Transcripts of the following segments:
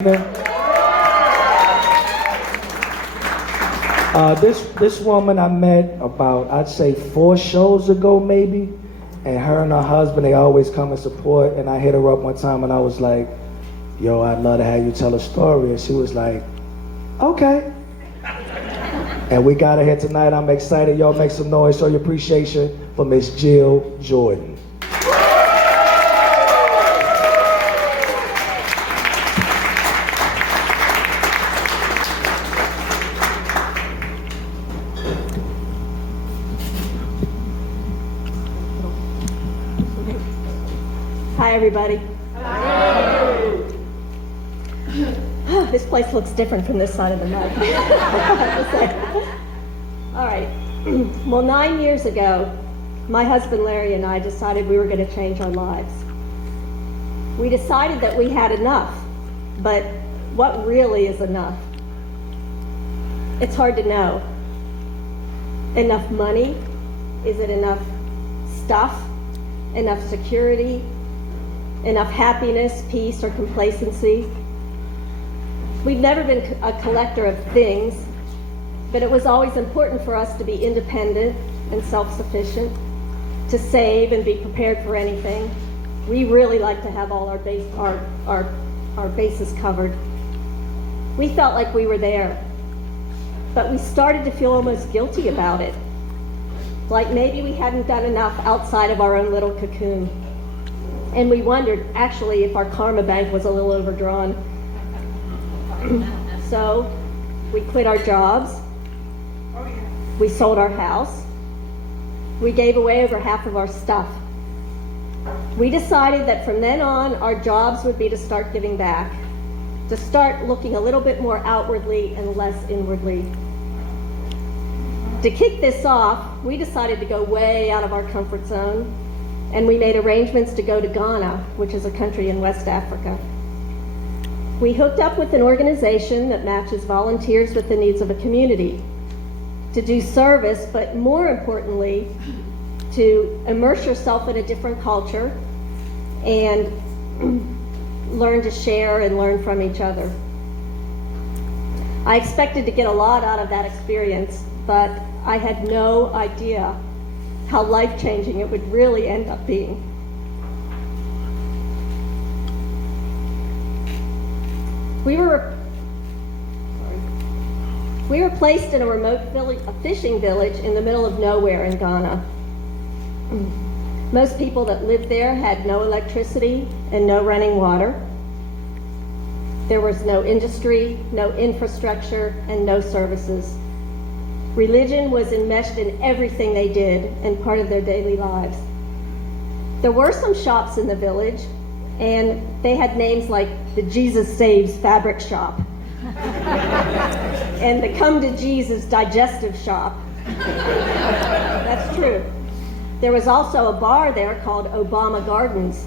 This woman I met about, I'd say 4 shows ago maybe, and her and her husband, they always come and support, and I hit her up one time and I was like, yo, I'd love to have you tell a story, and she was like, okay. And we got her here tonight. I'm excited. Y'all make some noise, show your appreciation for Miss Jill Jordan. Hi, everybody. Hi. This place looks different from this side of the mug. All right. Well, 9 years ago, my husband Larry and I decided we were going to change our lives. We decided that we had enough, but what really is enough? It's hard to know. Enough money? Is it enough stuff? Enough security? Enough happiness, peace, or complacency? We've never been a collector of things, but it was always important for us to be independent and self-sufficient, to save and be prepared for anything. We really like to have all our bases covered. We felt like we were there, but we started to feel almost guilty about it. Like maybe we hadn't done enough outside of our own little cocoon. And we wondered, actually, if our karma bank was a little overdrawn. So we quit our jobs. We sold our house. We gave away over half of our stuff. We decided that from then on, our jobs would be to start giving back, to start looking a little bit more outwardly and less inwardly. To kick this off, we decided to go way out of our comfort zone, and we made arrangements to go to Ghana, which is a country in West Africa. We hooked up with an organization that matches volunteers with the needs of a community to do service, but more importantly, to immerse yourself in a different culture and learn to share and learn from each other. I expected to get a lot out of that experience, but I had no idea how life-changing it would really end up being. We were placed in a remote fishing village in the middle of nowhere in Ghana. Most people that lived there had no electricity and no running water. There was no industry, no infrastructure, and no services. Religion was enmeshed in everything they did and part of their daily lives. There were some shops in the village, and they had names like the Jesus Saves Fabric Shop and the Come to Jesus Digestive Shop. That's true. There was also a bar there called Obama Gardens.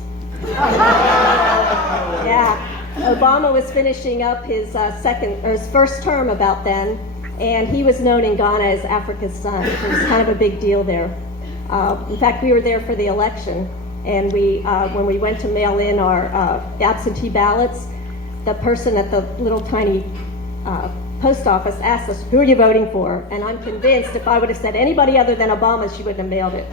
Yeah, Obama was finishing up his first term about then, and he was known in Ghana as Africa's son. It was kind of a big deal there. In fact, we were there for the election, and when we went to mail in our absentee ballots, the person at the little tiny post office asked us, who are you voting for? And I'm convinced if I would have said anybody other than Obama, she wouldn't have mailed it.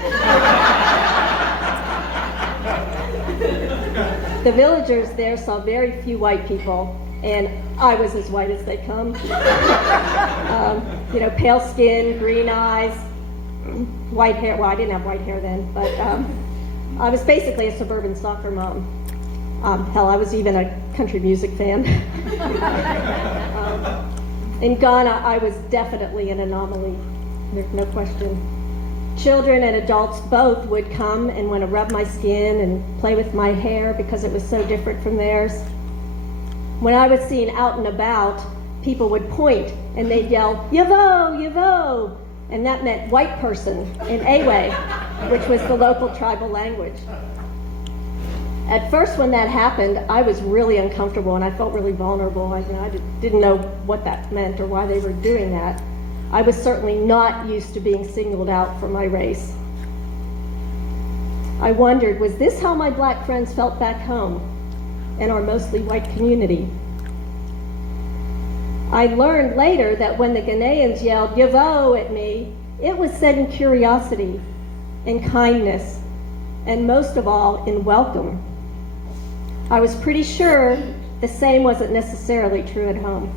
The villagers there saw very few white people, and I was as white as they come. Pale skin, green eyes, white hair. Well, I didn't have white hair then, but I was basically a suburban soccer mom. Hell, I was even a country music fan. In Ghana, I was definitely an anomaly. There's no question. Children and adults both would come and want to rub my skin and play with my hair because it was so different from theirs. When I was seen out and about, people would point and they'd yell, Yavo, Yavo, and that meant white person in Ewe, which was the local tribal language. At first, when that happened, I was really uncomfortable and I felt really vulnerable. I didn't know what that meant or why they were doing that. I was certainly not used to being singled out for my race. I wondered, was this how my black friends felt back home in our mostly white community? I learned later that when the Ghanaians yelled "Yavo" at me, it was said in curiosity, in kindness, and most of all, in welcome. I was pretty sure the same wasn't necessarily true at home.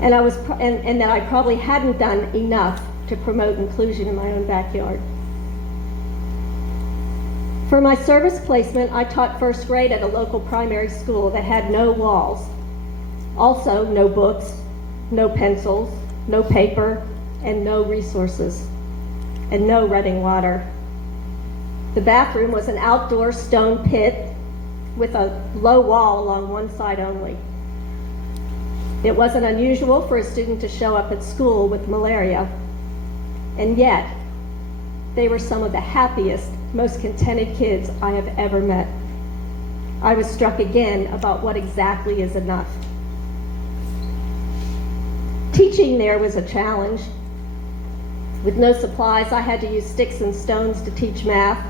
And that I probably hadn't done enough to promote inclusion in my own backyard. For my service placement, I taught first grade at a local primary school that had no walls. Also, no books, no pencils, no paper, and no resources, and no running water. The bathroom was an outdoor stone pit with a low wall along one side only. It wasn't unusual for a student to show up at school with malaria, and yet they were some of the happiest, most contented kids I have ever met. I was struck again about what exactly is enough. Teaching there was a challenge. With no supplies, I had to use sticks and stones to teach math,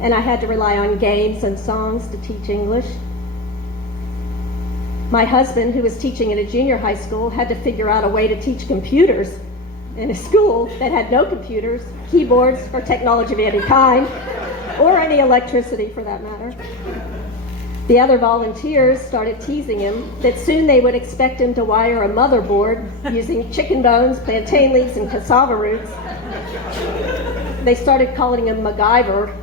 and I had to rely on games and songs to teach English. My husband, who was teaching at a junior high school, had to figure out a way to teach computers in a school that had no computers, keyboards, or technology of any kind, or any electricity for that matter. The other volunteers started teasing him that soon they would expect him to wire a motherboard using chicken bones, plantain leaves, and cassava roots. They started calling him MacGyver,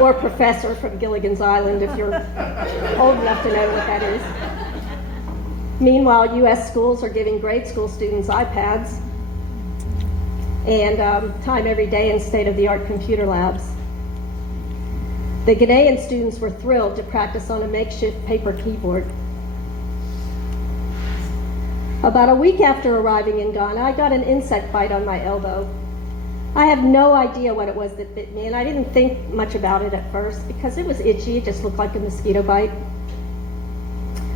or Professor from Gilligan's Island, if you're old enough to know what that is. Meanwhile, U.S. schools are giving grade school students iPads and time every day in state-of-the-art computer labs. The Ghanaian students were thrilled to practice on a makeshift paper keyboard. About a week after arriving in Ghana, I got an insect bite on my elbow. I have no idea what it was that bit me, and I didn't think much about it at first because it was itchy. It just looked like a mosquito bite.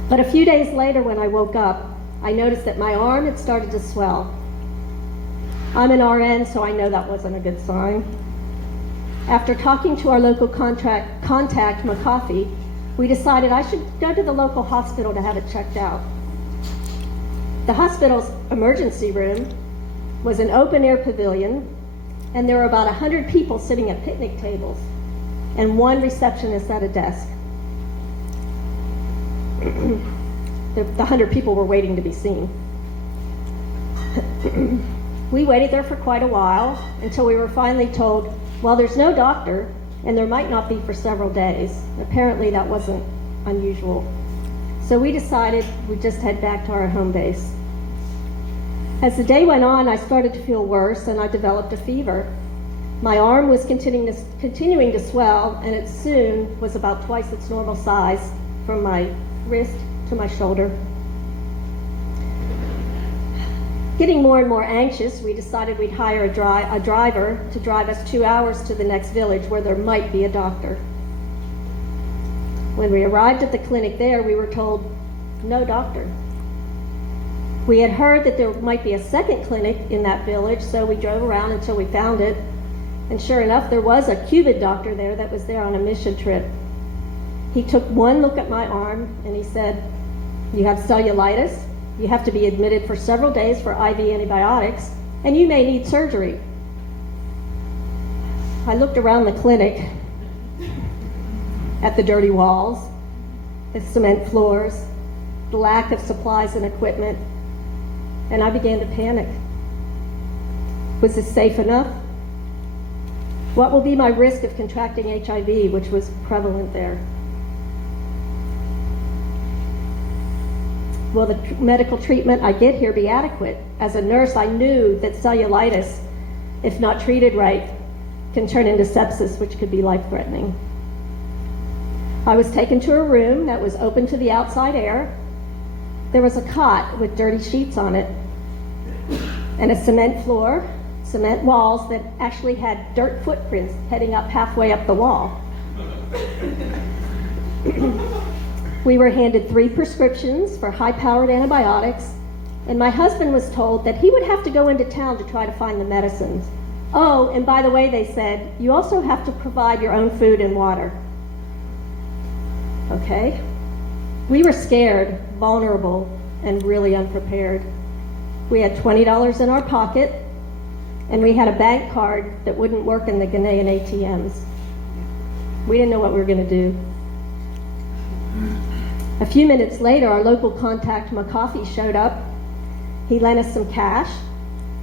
But a few days later, when I woke up, I noticed that my arm had started to swell. I'm an RN, so I know that wasn't a good sign. After talking to our local contact, McCoffey, we decided I should go to the local hospital to have it checked out. The hospital's emergency room was an open-air pavilion, and there were about 100 people sitting at picnic tables, and one receptionist at a desk. The 100 people were waiting to be seen. We waited there for quite a while until we were finally told, well, there's no doctor, and there might not be for several days. Apparently that wasn't unusual. So we decided we'd just head back to our home base. As the day went on, I started to feel worse, and I developed a fever. My arm was continuing to swell, and it soon was about twice its normal size from my wrist to my shoulder. Getting more and more anxious, we decided we'd hire a driver to drive us 2 hours to the next village where there might be a doctor. When we arrived at the clinic there, we were told, no doctor. We had heard that there might be a second clinic in that village, so we drove around until we found it. And sure enough, there was a Cuban doctor there that was there on a mission trip. He took one look at my arm and he said, you have cellulitis, you have to be admitted for several days for IV antibiotics, and you may need surgery. I looked around the clinic at the dirty walls, the cement floors, the lack of supplies and equipment, and I began to panic. Was this safe enough? What will be my risk of contracting HIV, which was prevalent there? Will the medical treatment I get here be adequate? As a nurse, I knew that cellulitis, if not treated right, can turn into sepsis, which could be life-threatening. I was taken to a room that was open to the outside air. There was a cot with dirty sheets on it, and a cement floor, cement walls that actually had dirt footprints heading up halfway up the wall. We were handed 3 prescriptions for high-powered antibiotics, and my husband was told that he would have to go into town to try to find the medicines. Oh, and by the way, they said, you also have to provide your own food and water. Okay. We were scared, vulnerable, and really unprepared. We had $20 in our pocket, and we had a bank card that wouldn't work in the Ghanaian ATMs. We didn't know what we were going to do. A few minutes later, our local contact, McCoffey, showed up. He lent us some cash,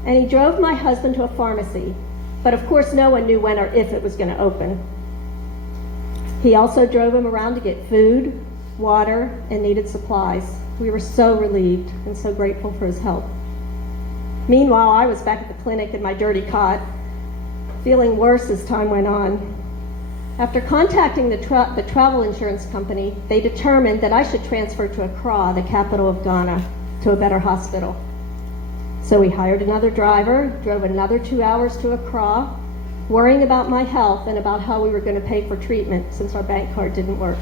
and he drove my husband to a pharmacy. But of course, no one knew when or if it was going to open. He also drove him around to get food, water, and needed supplies. We were so relieved and so grateful for his help. Meanwhile, I was back at the clinic in my dirty cot, feeling worse as time went on. After contacting the travel insurance company, they determined that I should transfer to Accra, the capital of Ghana, to a better hospital. So we hired another driver, drove another 2 hours to Accra, worrying about my health and about how we were going to pay for treatment since our bank card didn't work.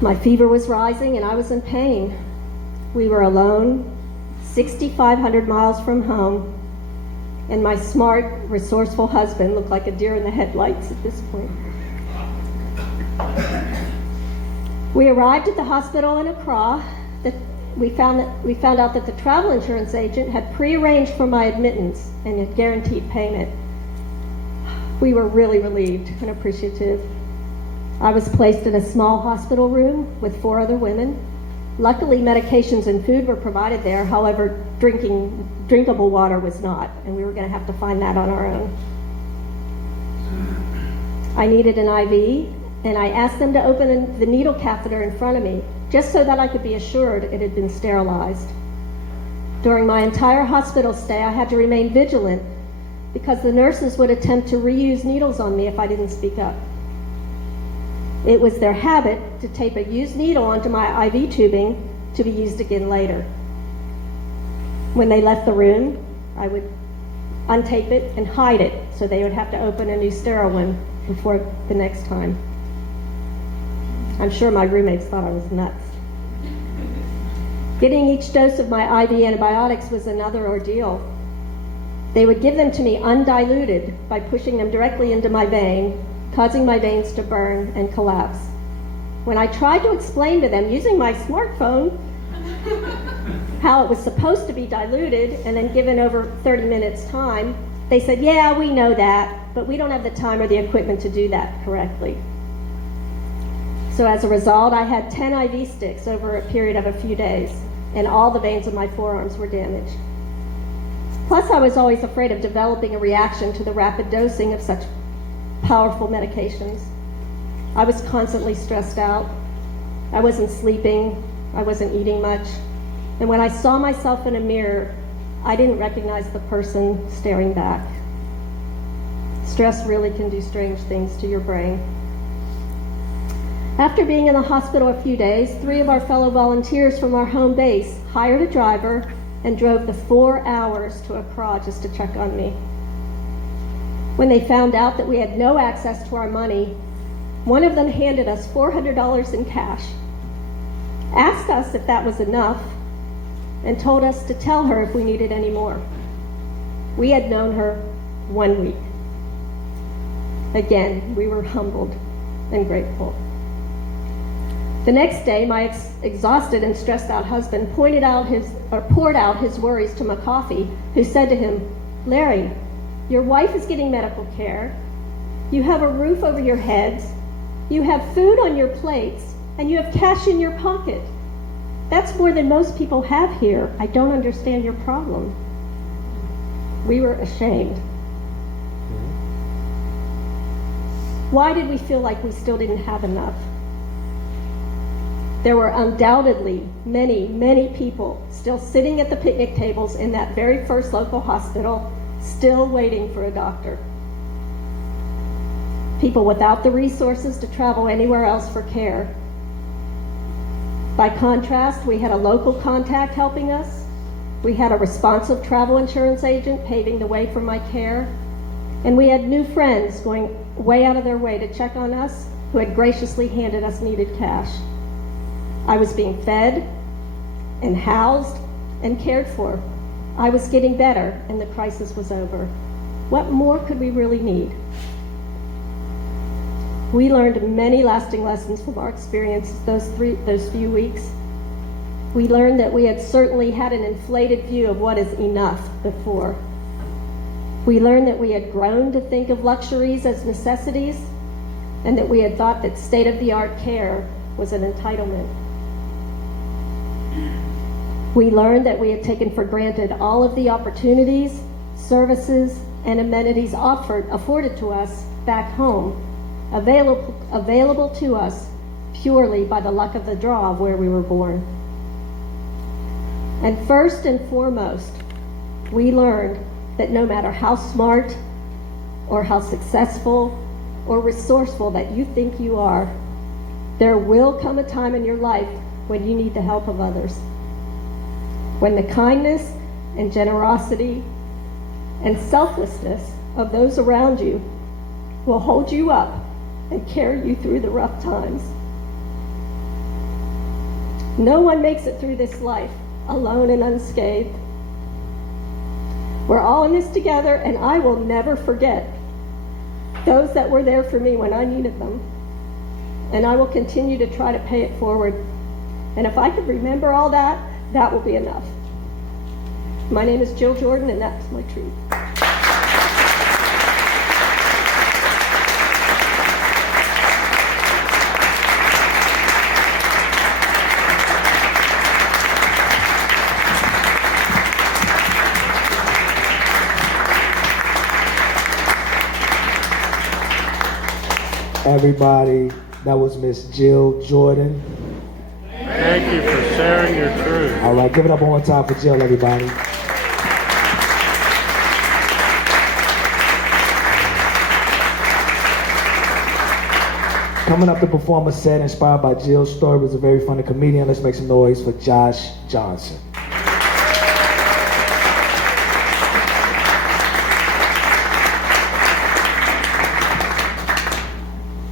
My fever was rising and I was in pain. We were alone, 6,500 miles from home, and my smart, resourceful husband looked like a deer in the headlights at this point. We arrived at the hospital in Accra. We found out that the travel insurance agent had prearranged for my admittance and had guaranteed payment. We were really relieved and appreciative. I was placed in a small hospital room with 4 other women. Luckily, medications and food were provided there. However, drinkable water was not, and we were going to have to find that on our own. I needed an IV, and I asked them to open the needle catheter in front of me, just so that I could be assured it had been sterilized. During my entire hospital stay, I had to remain vigilant because the nurses would attempt to reuse needles on me if I didn't speak up. It was their habit to tape a used needle onto my IV tubing to be used again later. When they left the room, I would untape it and hide it so they would have to open a new sterile one before the next time. I'm sure my roommates thought I was nuts. Getting each dose of my IV antibiotics was another ordeal. They would give them to me undiluted by pushing them directly into my vein, causing my veins to burn and collapse. When I tried to explain to them using my smartphone how it was supposed to be diluted and then given over 30 minutes time, they said, "Yeah, we know that, but we don't have the time or the equipment to do that correctly." So as a result, I had 10 IV sticks over a period of a few days, and all the veins of my forearms were damaged. Plus, I was always afraid of developing a reaction to the rapid dosing of such powerful medications. I was constantly stressed out. I wasn't sleeping. I wasn't eating much. And when I saw myself in a mirror, I didn't recognize the person staring back. Stress really can do strange things to your brain. After being in the hospital a few days, 3 of our fellow volunteers from our home base hired a driver and drove the 4 hours to Accra just to check on me. When they found out that we had no access to our money, one of them handed us $400 in cash, asked us if that was enough, and told us to tell her if we needed any more. We had known her 1 week. Again, we were humbled and grateful. The next day, my exhausted and stressed out husband poured out his worries to McCoffey, who said to him, "Larry, your wife is getting medical care. You have a roof over your heads. You have food on your plates, and you have cash in your pocket. That's more than most people have here. I don't understand your problem." We were ashamed. Why did we feel like we still didn't have enough? There were undoubtedly many, many people still sitting at the picnic tables in that very first local hospital, still waiting for a doctor. People without the resources to travel anywhere else for care. By contrast, we had a local contact helping us. We had a responsive travel insurance agent paving the way for my care. And we had new friends going way out of their way to check on us, who had graciously handed us needed cash. I was being fed and housed and cared for. I was getting better, and the crisis was over. What more could we really need? We learned many lasting lessons from our experiences those few weeks. We learned that we had certainly had an inflated view of what is enough before. We learned that we had grown to think of luxuries as necessities, and that we had thought that state-of-the-art care was an entitlement. We learned that we had taken for granted all of the opportunities, services, and amenities afforded to us back home, available to us purely by the luck of the draw of where we were born. And first and foremost, we learned that no matter how smart or how successful or resourceful that you think you are, there will come a time in your life when you need the help of others. When the kindness and generosity and selflessness of those around you will hold you up and carry you through the rough times. No one makes it through this life alone and unscathed. We're all in this together, and I will never forget those that were there for me when I needed them. And I will continue to try to pay it forward. And if I could remember all that, that will be enough. My name is Jill Jordan, and that's my truth. Everybody, that was Miss Jill Jordan. Thank you for sharing your truth. All right, give it up one more time for Jill, everybody. Coming up to perform a set inspired by Jill's story was a very funny comedian. Let's make some noise for Josh Johnson.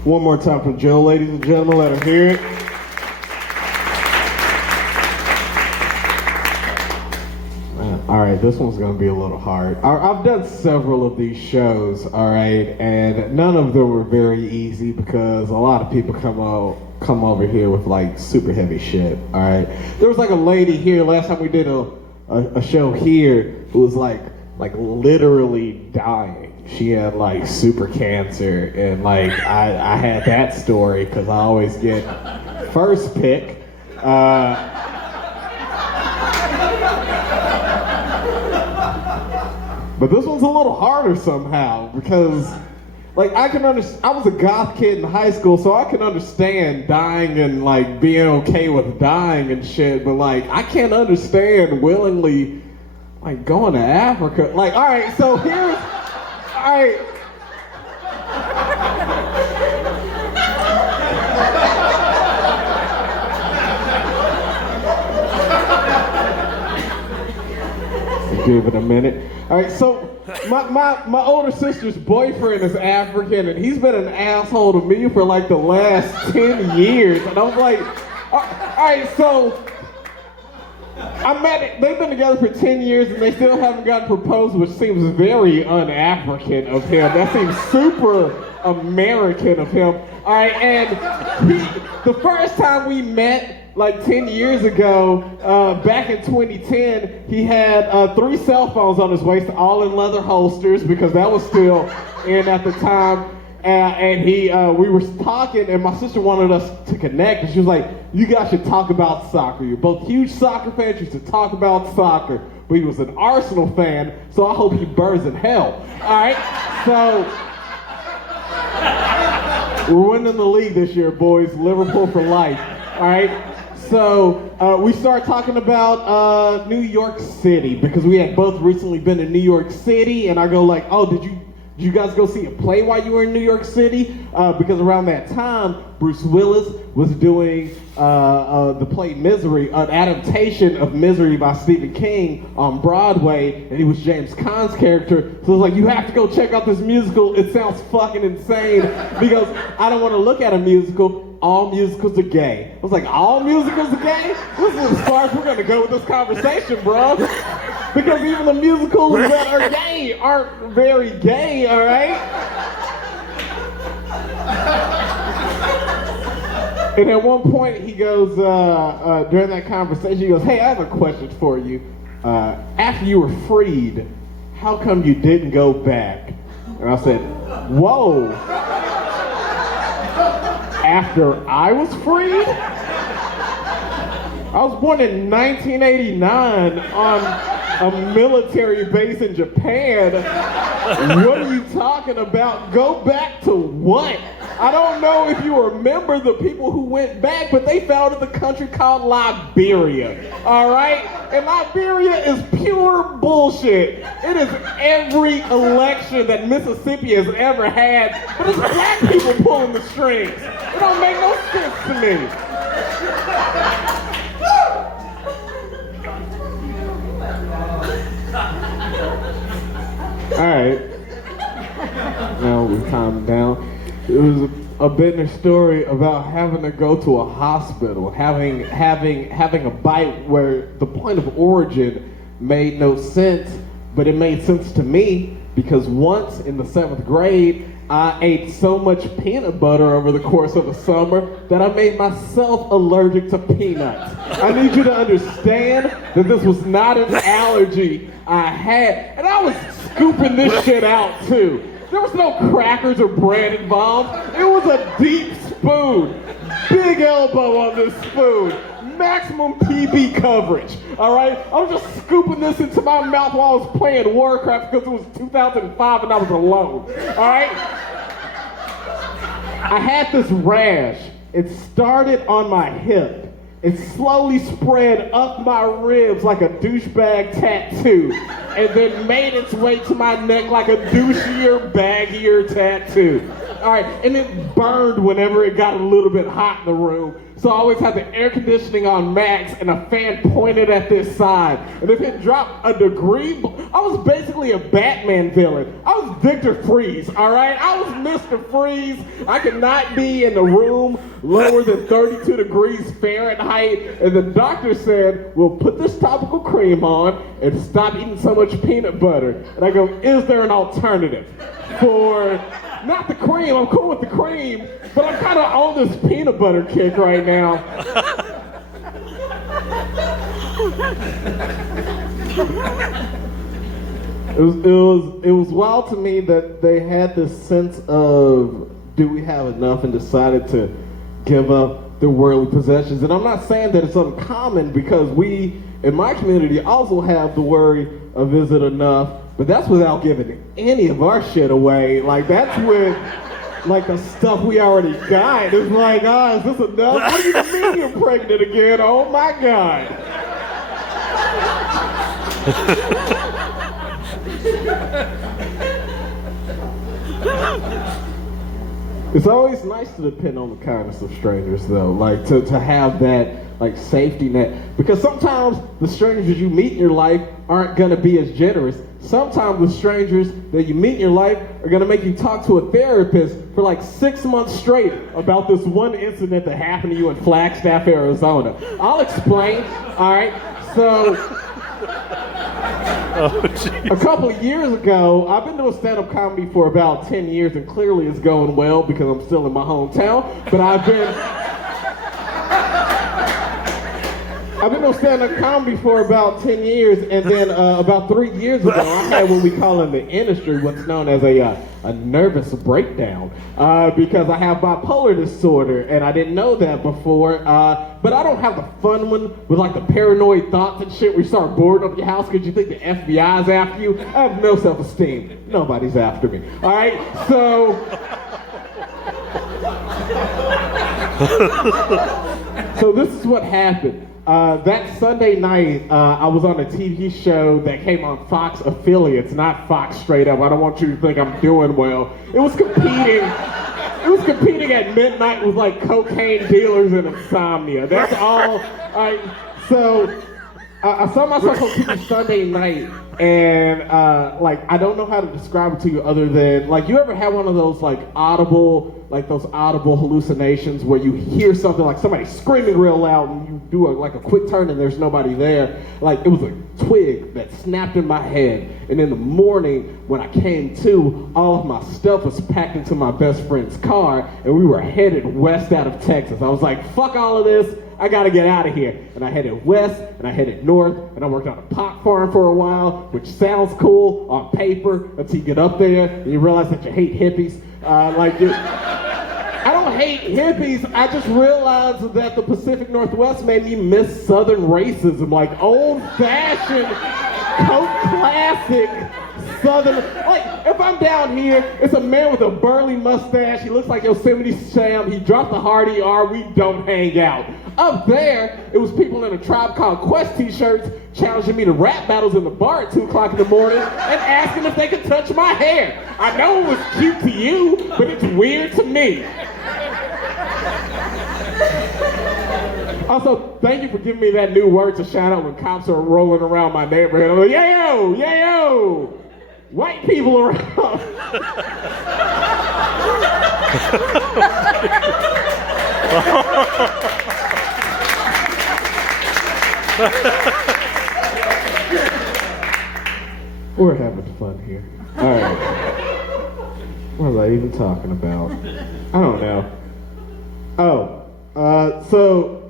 One more time for Jill, ladies and gentlemen. Let her hear it. Man, all right, this one's going to be a little hard. I've done several of these shows, all right, and none of them were very easy because a lot of people come over here with like super heavy shit, all right. There was like a lady here last time we did a show here who was like literally dying. She had like super cancer, and like I had that story because I always get first pick. But this one's a little harder somehow because like I was a goth kid in high school, so I can understand dying and like being okay with dying and shit, but like I can't understand willingly like going to Africa. Like, all right, so here's all right. Give it a minute. All right, so my older sister's boyfriend is African, and he's been an asshole to me for like the last 10 years. And I was like, all right, so they've been together for 10 years and they still haven't gotten proposed, which seems very un-African of him. That seems super American of him. All right, and the first time we met, like 10 years ago, back in 2010, he had 3 cell phones on his waist, all in leather holsters, because that was still in at the time. And we were talking, and my sister wanted us to connect, and she was like, you guys should talk about soccer. You're both huge soccer fans, you should talk about soccer. But he was an Arsenal fan, so I hope he burns in hell. All right, so we're winning the league this year, boys. Liverpool for life. All right, so we started talking about New York City, because we had both recently been in New York City, and I go like, oh, did you guys go see a play while you were in New York City? Because around that time, Bruce Willis was doing the play Misery, an adaptation of Misery by Stephen King on Broadway, and he was James Caan's character. So I was like, you have to go check out this musical. It sounds fucking insane, because I don't want to look at a musical. All musicals are gay. I was like, all musicals are gay? This is as far as we're going to go with this conversation, bro. Because even the musicals that are gay aren't very gay, all right? And at one point, he goes, during that conversation, he goes, hey, I have a question for you. After you were freed, how come you didn't go back? And I said, whoa. After I was freed? I was born in 1989 on a military base in Japan. What are you talking about? Go back to what? I don't know if you remember the people who went back, but they founded the country called Liberia, all right? And Liberia is pure bullshit. It is every election that Mississippi has ever had, but it's black people pulling the strings. It don't make no sense to me. All right. Now we calm down. It was a bitter story about having to go to a hospital, having a bite where the point of origin made no sense, but it made sense to me because once in the 7th grade, I ate so much peanut butter over the course of the summer that I made myself allergic to peanuts. I need you to understand that this was not an allergy I had, and I was scooping this shit out too. There was no crackers or bread involved. It was a deep spoon. Big elbow on this spoon. Maximum PB coverage, all right? I was just scooping this into my mouth while I was playing Warcraft because it was 2005 and I was alone, all right? I had this rash. It started on my hip. It slowly spread up my ribs like a douchebag tattoo, and then made its way to my neck like a douchier, baggier tattoo. All right, and it burned whenever it got a little bit hot in the room. So I always had the air conditioning on max and a fan pointed at this side. And if it dropped a degree, I was basically a Batman villain. I was Victor Freeze, all right? I was Mr. Freeze. I could not be in the room lower than 32 degrees Fahrenheit. And the doctor said, well, put this topical cream on and stop eating so much peanut butter. And I go, is there an alternative for... Not the cream, I'm cool with the cream, but I'm kind of on this peanut butter kick right now. It was wild to me that they had this sense of, do we have enough, and decided to give up their worldly possessions. And I'm not saying that it's uncommon because we, in my community, also have the worry of is it enough? But that's without giving any of our shit away. Like, that's with, like, the stuff we already got. It's like, is this enough? What do you mean you're pregnant again? Oh, my God. It's always nice to depend on the kindness of strangers, though. Like, to have that, like, safety net. Because sometimes the strangers you meet in your life aren't going to be as generous. Sometimes the strangers that you meet in your life are going to make you talk to a therapist for like 6 months straight about this one incident that happened to you in Flagstaff, Arizona. I'll explain, all right? So, a couple of years ago, I've been doing stand-up comedy for about 10 years, and clearly it's going well because I'm still in my hometown, but I've been doing stand-up comedy for about 10 years, and then about 3 years ago, I had what we call in the industry what's known as a nervous breakdown, because I have bipolar disorder, and I didn't know that before, but I don't have the fun one with like the paranoid thoughts and shit where you start boarding up your house because you think the FBI's after you. I have no self-esteem. Nobody's after me, all right? So this is what happened. That Sunday night, I was on a TV show that came on Fox affiliates, not Fox straight up. I don't want you to think I'm doing well. It was competing at midnight with like cocaine dealers and insomnia. That's all. So I saw myself on TV Sunday night, and like I don't know how to describe it to you other than like you ever had one of those like audible hallucinations where you hear something like somebody screaming real loud and you do a quick turn and there's nobody there. Like it was a twig that snapped in my head And in the morning, when I came to, all of my stuff was packed into my best friend's car, and we were headed west out of Texas. I was like, fuck all of this, I gotta get out of here. And I headed west, and I headed north, and I worked on a pot farm for a while, which sounds cool on paper until you get up there and you realize that you hate hippies. I don't hate hippies, I just realized that the Pacific Northwest made me miss Southern racism, like old-fashioned, Coke classic Southern. Like, if I'm down here, it's a man with a burly mustache, he looks like Yosemite Sam, he dropped the hard ER, we don't hang out. Up there, it was people in a Tribe Called Quest t-shirts challenging me to rap battles in the bar at 2 o'clock in the morning and asking if they could touch my hair. I know it was cute to you, but it's weird to me. Also, thank you for giving me that new word to shout out when cops are rolling around my neighborhood. I'm like, yayo, yayo, white people around. We're having fun here. All right. What was I even talking about? I don't know. So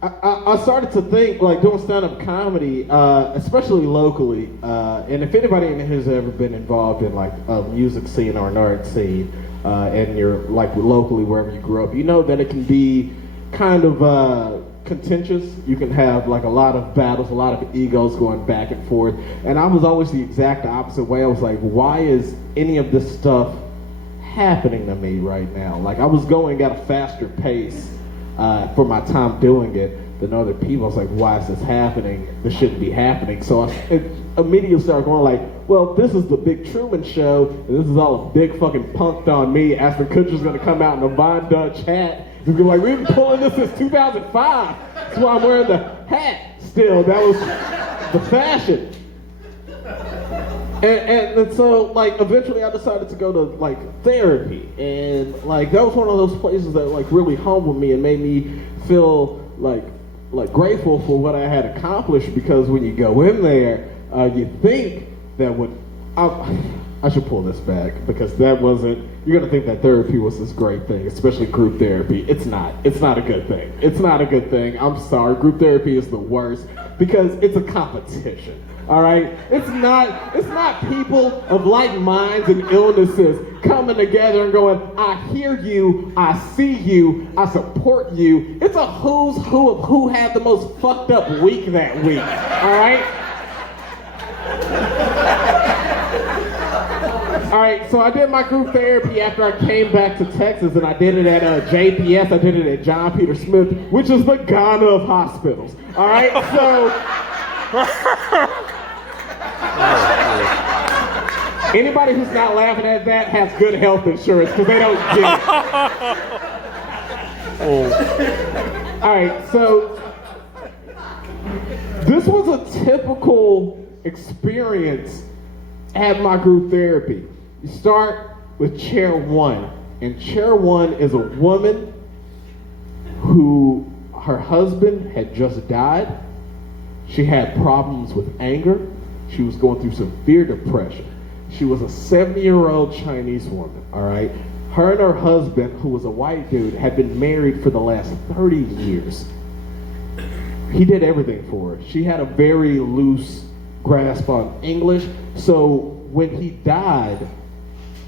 I started to think, like, doing stand-up comedy, especially locally, and if anybody in here has ever been involved in, like, a music scene or an art scene, and you're, like, locally, wherever you grew up, you know that it can be kind of contentious. You can have, like, a lot of battles, a lot of egos going back and forth, and I was always the exact opposite way. I was like, why is any of this stuff happening to me right now? Like, I was going at a faster pace for my time doing it than other people. I was like, why is this happening? This shouldn't be happening. So I immediately started going like, well, this is the Big Truman Show, and this is all a big fucking punked on me. Ashton Kutcher's gonna come out in a Von Dutch hat. He's gonna be like, we've been pulling this since 2005. That's why I'm wearing the hat still. That was the fashion. And so, like, eventually I decided to go to, like, therapy. And, like, that was one of those places that, like, really humbled me and made me feel, like grateful for what I had accomplished. Because when you go in there, you think that I should pull this back, because that wasn't, you're gonna think that therapy was this great thing, especially group therapy. It's not a good thing. It's not a good thing. I'm sorry, group therapy is the worst, because it's a competition. All right, it's not people of like minds and illnesses coming together and going, I hear you, I see you, I support you. It's a who's who of who had the most fucked up week that week. All right. All right, so I did my group therapy after I came back to Texas, and I did it at JPS. I did it at John Peter Smith, which is the Ghana of hospitals. All right, so. Anybody who's not laughing at that has good health insurance, because they don't get it. All right, so this was a typical experience at my group therapy. You start with chair one, and chair one is a woman who her husband had just died. She had problems with anger. She was going through severe depression. She was a 70-year-old Chinese woman, all right? Her and her husband, who was a white dude, had been married for the last 30 years. He did everything for her. She had a very loose grasp on English, so when he died,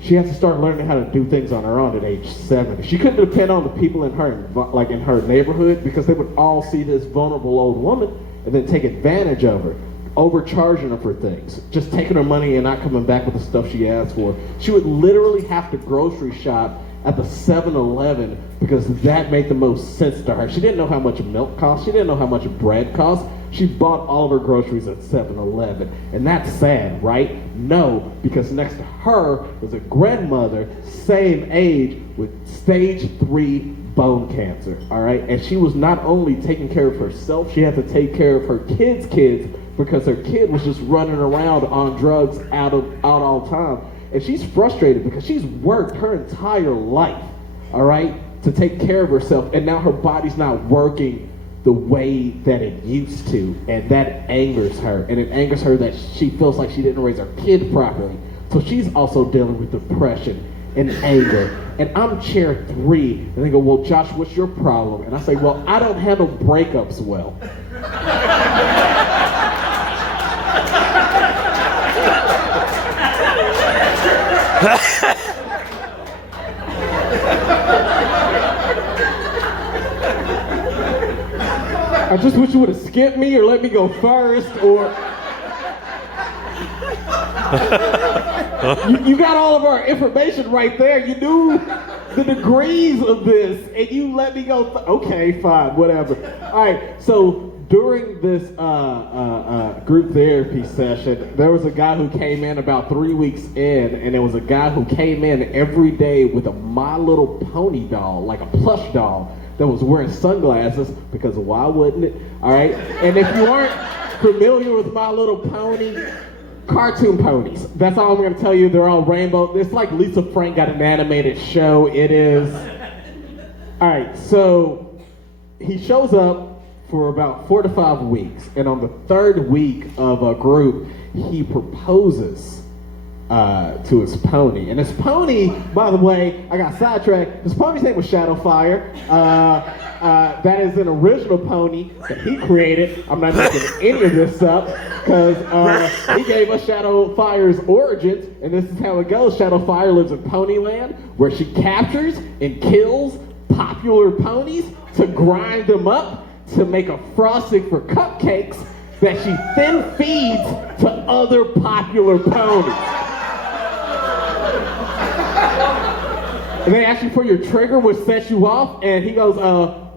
she had to start learning how to do things on her own at age 70. She couldn't depend on the people in her neighborhood, because they would all see this vulnerable old woman and then take advantage of her, overcharging her for things, just taking her money and not coming back with the stuff she asked for. She would literally have to grocery shop at the 7-Eleven because that made the most sense to her. She didn't know how much milk cost. She didn't know how much bread cost. She bought all of her groceries at 7-Eleven. And that's sad, right? No, because next to her was a grandmother, same age, with stage 3 bone cancer, all right? And she was not only taking care of herself, she had to take care of her kids' kids, because her kid was just running around on drugs out all the time. And she's frustrated because she's worked her entire life, all right, to take care of herself, and now her body's not working the way that it used to, and that angers her. And it angers her that she feels like she didn't raise her kid properly. So she's also dealing with depression and anger. And I'm chair 3, and they go, well, Josh, what's your problem? And I say, well, I don't handle breakups well. I just wish you would have skipped me or let me go first, or... you got all of our information right there. You knew the degrees of this, and you let me go. Okay, fine, whatever. All right, so during this group therapy session, there was a guy who came in about 3 weeks in, and there was a guy who came in every day with a My Little Pony doll, like a plush doll, that was wearing sunglasses, because why wouldn't it? All right, and if you aren't familiar with My Little Pony, cartoon ponies. That's all I'm going to tell you. They're all rainbow. It's like Lisa Frank got an animated show. It is. All right, so he shows up for about 4 to 5 weeks, and on the 3rd week of a group, he proposes to his pony. And his pony, by the way, I got sidetracked. His pony's name was Shadowfire. That is an original pony that he created. I'm not making any of this up, because he gave us Shadowfire's origins, and this is how it goes. Shadowfire lives in Ponyland, where she captures and kills popular ponies to grind them up to make a frosting for cupcakes that she then feeds to other popular ponies. And they ask you for your trigger, which sets you off, and he goes,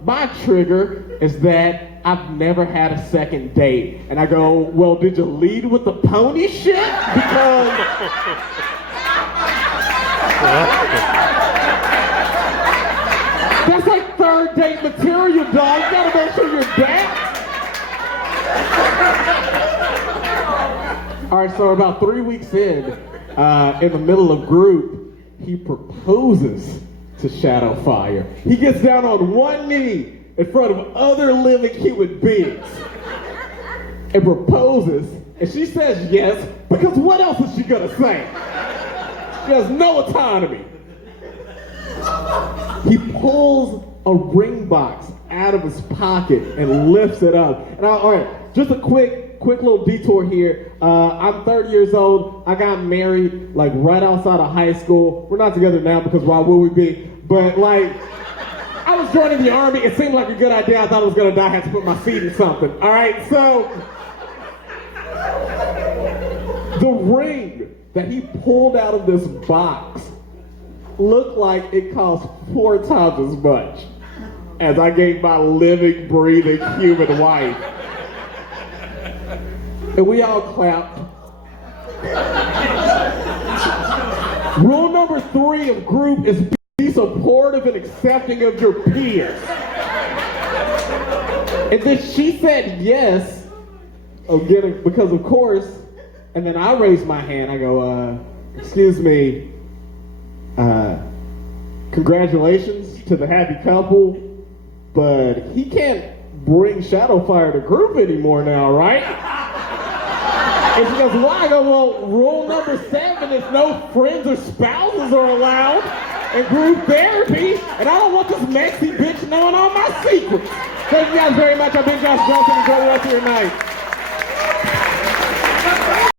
my trigger is that I've never had a second date. And I go, well, did you lead with the pony shit? Because... that's like 3rd date material, dog. You gotta make sure you're down. All right, so about 3 weeks in the middle of group, he proposes to Shadowfire. He gets down on one knee in front of other living human beings and proposes, and she says yes, because what else is she gonna say? She has no autonomy. He pulls a ring box out of his pocket and lifts it up. And all right, just a quick little detour here. I'm 30 years old. I got married like right outside of high school. We're not together now because why would we be? But like, I was joining the army. It seemed like a good idea. I thought I was gonna die. I had to put my seat in something. All right, so the ring that he pulled out of this box looked like it cost 4 times as much as I gave my living, breathing human wife. And we all clapped. Rule number 3 of group is be supportive and accepting of your peers. And then she said yes, because of course, and then I raised my hand. I go, excuse me, congratulations to the happy couple, but he can't bring Shadowfire to group anymore now, right? And she goes, why? I go, well, rule number 7 is no friends or spouses are allowed in group therapy, and I don't want this messy bitch knowing all my secrets. Thank you guys very much. I've been Josh Johnson. Enjoy the rest of your night.